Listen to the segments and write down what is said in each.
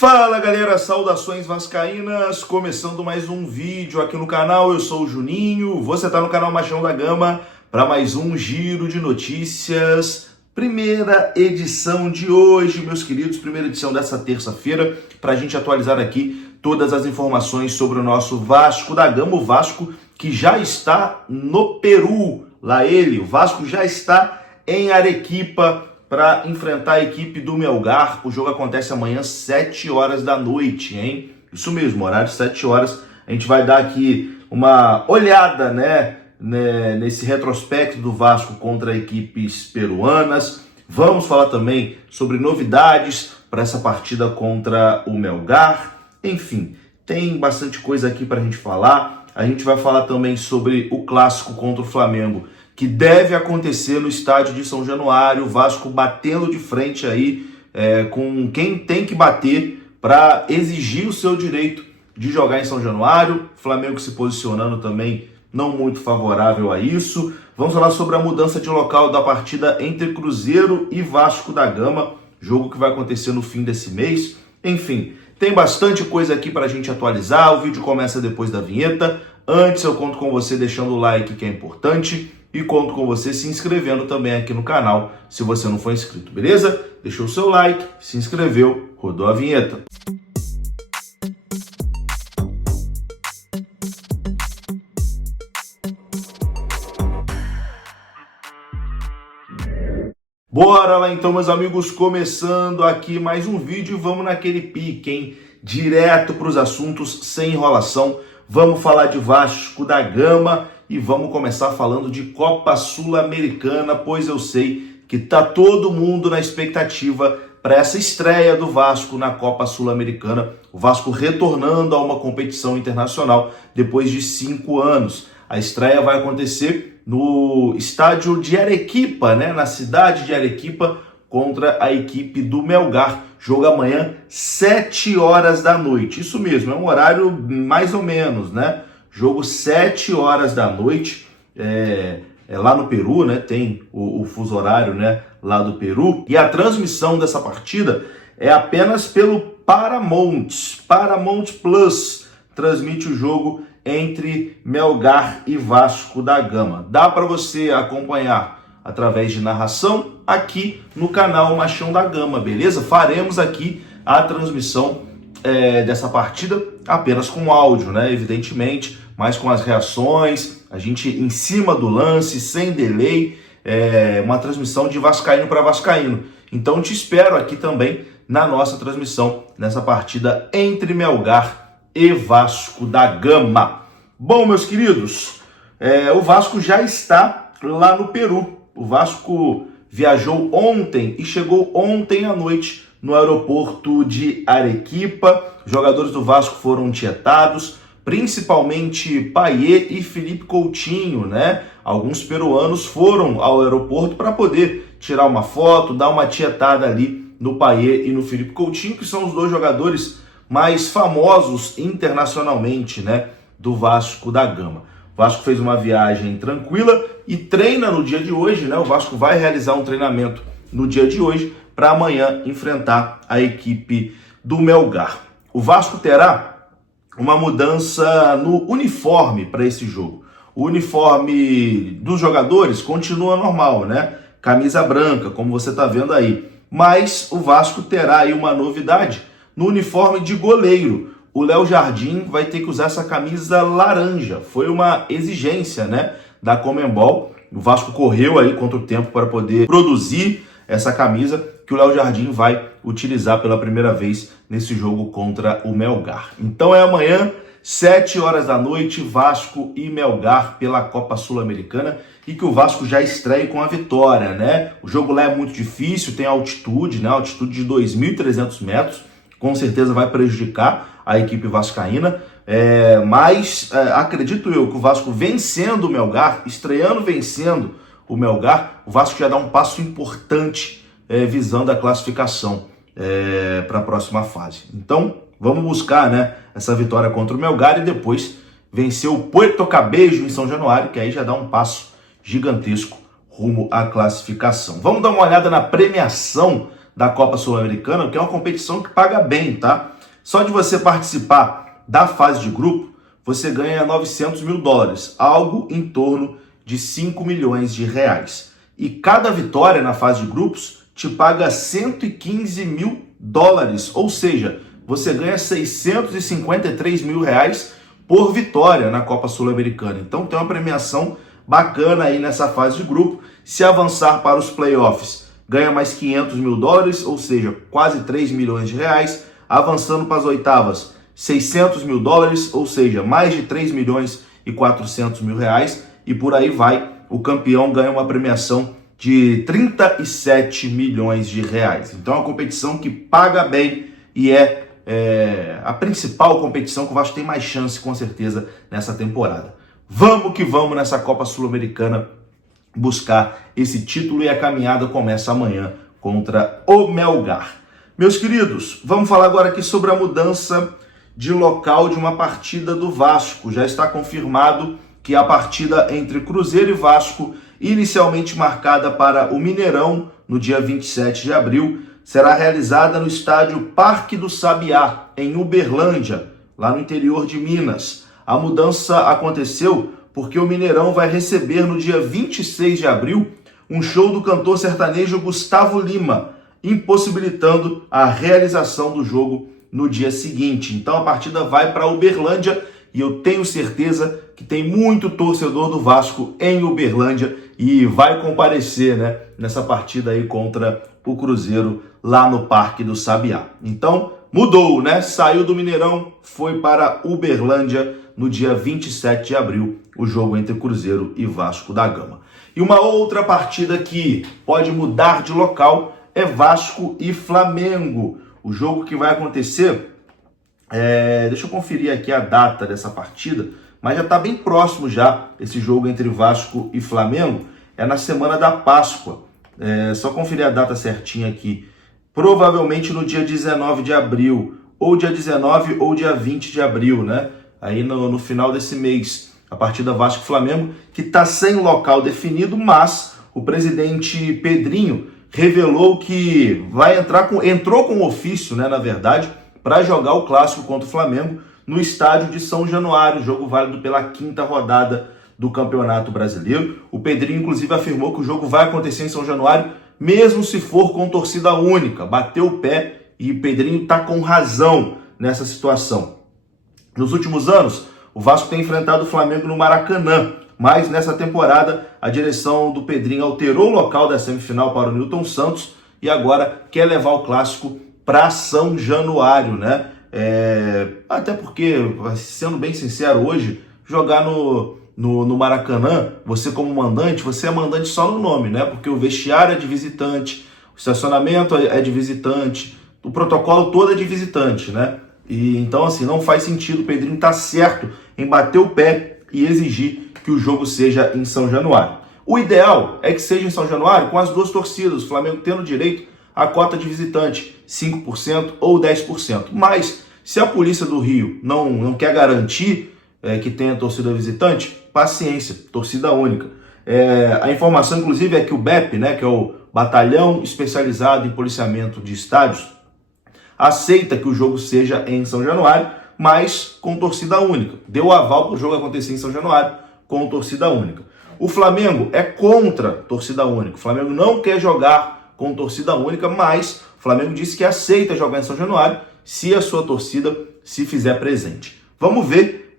Fala galera, saudações vascaínas, começando mais um vídeo aqui no canal. Eu sou o Juninho, você está no canal Machão da Gama para mais um giro de notícias. Primeira edição de hoje, meus queridos, primeira edição dessa terça-feira, para a gente atualizar aqui todas as informações sobre o nosso Vasco da Gama, o Vasco que já está no Peru, o Vasco já está em Arequipa, para enfrentar a equipe do Melgar. O jogo acontece amanhã, 7 horas da noite, hein? Isso mesmo, horário 7 horas. A gente vai dar aqui uma olhada, nesse retrospecto do Vasco contra equipes peruanas. Vamos falar também sobre novidades para essa partida contra o Melgar. Enfim, tem bastante coisa aqui para a gente falar. A gente vai falar também sobre o clássico contra o Flamengo, que deve acontecer no estádio de São Januário, o Vasco batendo de frente aí com quem tem que bater para exigir o seu direito de jogar em São Januário. Flamengo se posicionando também não muito favorável a isso. Vamos falar sobre a mudança de local da partida entre Cruzeiro e Vasco da Gama, jogo que vai acontecer no fim desse mês. Enfim, tem bastante coisa aqui para a gente atualizar. O vídeo começa depois da vinheta. Antes eu conto com você deixando o like, que é importante. E conto com você se inscrevendo também aqui no canal, se você não for inscrito, beleza? Deixou o seu like, se inscreveu, rodou a vinheta. Bora lá então, meus amigos, começando aqui mais um vídeo e vamos naquele pique, hein? Direto para os assuntos, sem enrolação. Vamos falar de Vasco da Gama e vamos começar falando de Copa Sul-Americana, pois eu sei que tá todo mundo na expectativa para essa estreia do Vasco na Copa Sul-Americana. O Vasco retornando a uma competição internacional depois de 5 anos. A estreia vai acontecer no estádio de Arequipa, na cidade de Arequipa, contra a equipe do Melgar. Jogo amanhã, 7 horas da noite. Isso mesmo, é um horário mais ou menos, Jogo 7 horas da noite, lá no Peru, tem o fuso horário, lá do Peru. E a transmissão dessa partida é apenas pelo Paramount Plus. Transmite o jogo entre Melgar e Vasco da Gama. Dá para você acompanhar através de narração aqui no canal Machão da Gama, beleza? Faremos aqui a transmissão dessa partida apenas com áudio, evidentemente, mas com as reações, a gente em cima do lance, sem delay, uma transmissão de vascaíno para vascaíno. Então te espero aqui também na nossa transmissão, nessa partida entre Melgar e Vasco da Gama. Bom, meus queridos, o Vasco já está lá no Peru. O Vasco viajou ontem e chegou ontem à noite no aeroporto de Arequipa. Os jogadores do Vasco foram tietados, principalmente Payet e Felipe Coutinho, Alguns peruanos foram ao aeroporto para poder tirar uma foto, dar uma tietada ali no Payet e no Felipe Coutinho, que são os dois jogadores mais famosos internacionalmente, do Vasco da Gama. O Vasco fez uma viagem tranquila e treina no dia de hoje, O Vasco vai realizar um treinamento no dia de hoje para amanhã enfrentar a equipe do Melgar. O Vasco terá uma mudança no uniforme para esse jogo. O uniforme dos jogadores continua normal, Camisa branca, como você está vendo aí. Mas o Vasco terá aí uma novidade no uniforme de goleiro. O Léo Jardim vai ter que usar essa camisa laranja. Foi uma exigência, da Conmebol. O Vasco correu aí contra o tempo para poder produzir essa camisa que o Léo Jardim vai utilizar pela primeira vez nesse jogo contra o Melgar. Então é amanhã, 7 horas da noite, Vasco e Melgar pela Copa Sul-Americana, e que o Vasco já estreie com a vitória, O jogo lá é muito difícil, tem altitude, altitude de 2.300 metros, com certeza vai prejudicar a equipe vascaína, mas acredito eu que o Vasco vencendo o Melgar, estreando vencendo o Melgar, o Vasco já dá um passo importante visando a classificação para a próxima fase. Então, vamos buscar essa vitória contra o Melgar e depois vencer o Puerto Cabello em São Januário, que aí já dá um passo gigantesco rumo à classificação. Vamos dar uma olhada na premiação da Copa Sul-Americana, que é uma competição que paga bem, tá? Só de você participar da fase de grupo, você ganha 900 mil dólares, algo em torno de 5 milhões de reais. E cada vitória na fase de grupos te paga 115 mil dólares, ou seja, você ganha 653 mil reais por vitória na Copa Sul-Americana. Então tem uma premiação bacana aí nessa fase de grupo. Se avançar para os playoffs, ganha mais 500 mil dólares, ou seja, quase 3 milhões de reais. Avançando para as oitavas, 600 mil dólares, ou seja, mais de 3 milhões e 400 mil reais. E por aí vai, o campeão ganha uma premiação de 37 milhões de reais. Então é uma competição que paga bem e é a principal competição que o Vasco tem mais chance, com certeza, nessa temporada. Vamos que vamos nessa Copa Sul-Americana buscar esse título e a caminhada começa amanhã contra o Melgar. Meus queridos, vamos falar agora aqui sobre a mudança de local de uma partida do Vasco. Já está confirmado que a partida entre Cruzeiro e Vasco, inicialmente marcada para o Mineirão, no dia 27 de abril, será realizada no estádio Parque do Sabiá, em Uberlândia, lá no interior de Minas. A mudança aconteceu porque o Mineirão vai receber no dia 26 de abril um show do cantor sertanejo Gustavo Lima, impossibilitando a realização do jogo no dia seguinte. Então a partida vai para Uberlândia e eu tenho certeza que tem muito torcedor do Vasco em Uberlândia e vai comparecer, né, nessa partida aí contra o Cruzeiro lá no Parque do Sabiá. Então mudou, né? Saiu do Mineirão, foi para Uberlândia no dia 27 de abril, o jogo entre Cruzeiro e Vasco da Gama. E uma outra partida que pode mudar de local é Vasco e Flamengo. O jogo que vai acontecer, deixa eu conferir aqui a data dessa partida, mas já está bem próximo já esse jogo entre Vasco e Flamengo, é na semana da Páscoa. Só conferir a data certinha aqui. Provavelmente no dia 19 de abril, ou dia 19 ou dia 20 de abril, né? Aí no final desse mês, a partida Vasco e Flamengo, que está sem local definido, mas o presidente Pedrinho revelou que entrou com ofício, né, na verdade, para jogar o clássico contra o Flamengo no estádio de São Januário, jogo válido pela 5ª rodada do Campeonato Brasileiro. O Pedrinho, inclusive, afirmou que o jogo vai acontecer em São Januário, mesmo se for com torcida única. Bateu o pé e o Pedrinho está com razão nessa situação. Nos últimos anos, o Vasco tem enfrentado o Flamengo no Maracanã, mas nessa temporada a direção do Pedrinho alterou o local da semifinal para o Newton Santos e agora quer levar o clássico para São Januário, né? Até porque, sendo bem sincero, hoje, jogar no Maracanã, você como mandante, você é mandante só no nome, né? Porque o vestiário é de visitante, o estacionamento é de visitante, o protocolo todo é de visitante, né? E então, assim, não faz sentido. O Pedrinho tá certo em bater o pé e exigir que o jogo seja em São Januário. O ideal é que seja em São Januário com as duas torcidas, o Flamengo tendo direito à cota de visitante, 5% ou 10%. Mas, se a polícia do Rio não quer garantir que tenha torcida visitante, paciência, torcida única. A informação, inclusive, é que o BEP, né, que é o Batalhão Especializado em Policiamento de Estádios, aceita que o jogo seja em São Januário, mas com torcida única. Deu aval para o jogo acontecer em São Januário com torcida única. O Flamengo é contra torcida única. O Flamengo não quer jogar com torcida única, mas o Flamengo disse que aceita jogar em São Januário se a sua torcida se fizer presente. Vamos ver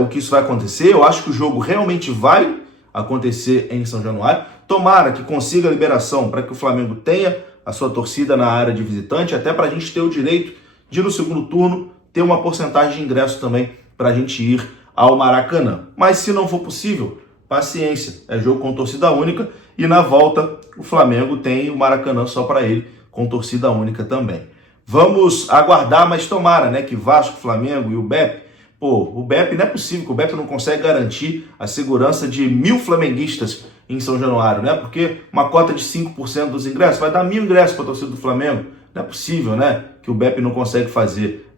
o que isso vai acontecer. Eu acho que o jogo realmente vai acontecer em São Januário. Tomara que consiga a liberação para que o Flamengo tenha a sua torcida na área de visitante, até para a gente ter o direito de, no segundo turno, ter uma porcentagem de ingresso também para a gente ir ao Maracanã. Mas se não for possível, paciência, é jogo com torcida única e na volta o Flamengo tem o Maracanã só para ele, com torcida única também. Vamos aguardar, mas tomara, né, que Vasco, Flamengo e o BEP, o BEP não é possível que o BEP não consegue garantir a segurança de 1.000 flamenguistas em São Januário, né? Porque uma cota de 5% dos ingressos vai dar 1.000 ingressos para a torcida do Flamengo. Não é possível, né, que o BEP não consegue fazer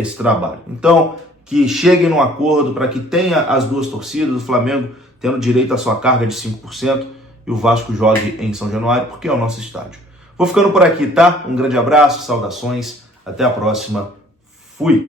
esse trabalho. Então, que cheguem num acordo para que tenha as duas torcidas, o Flamengo tendo direito à sua carga de 5% e o Vasco jogue em São Januário, porque é o nosso estádio. Vou ficando por aqui, tá? Um grande abraço, saudações, até a próxima. Fui!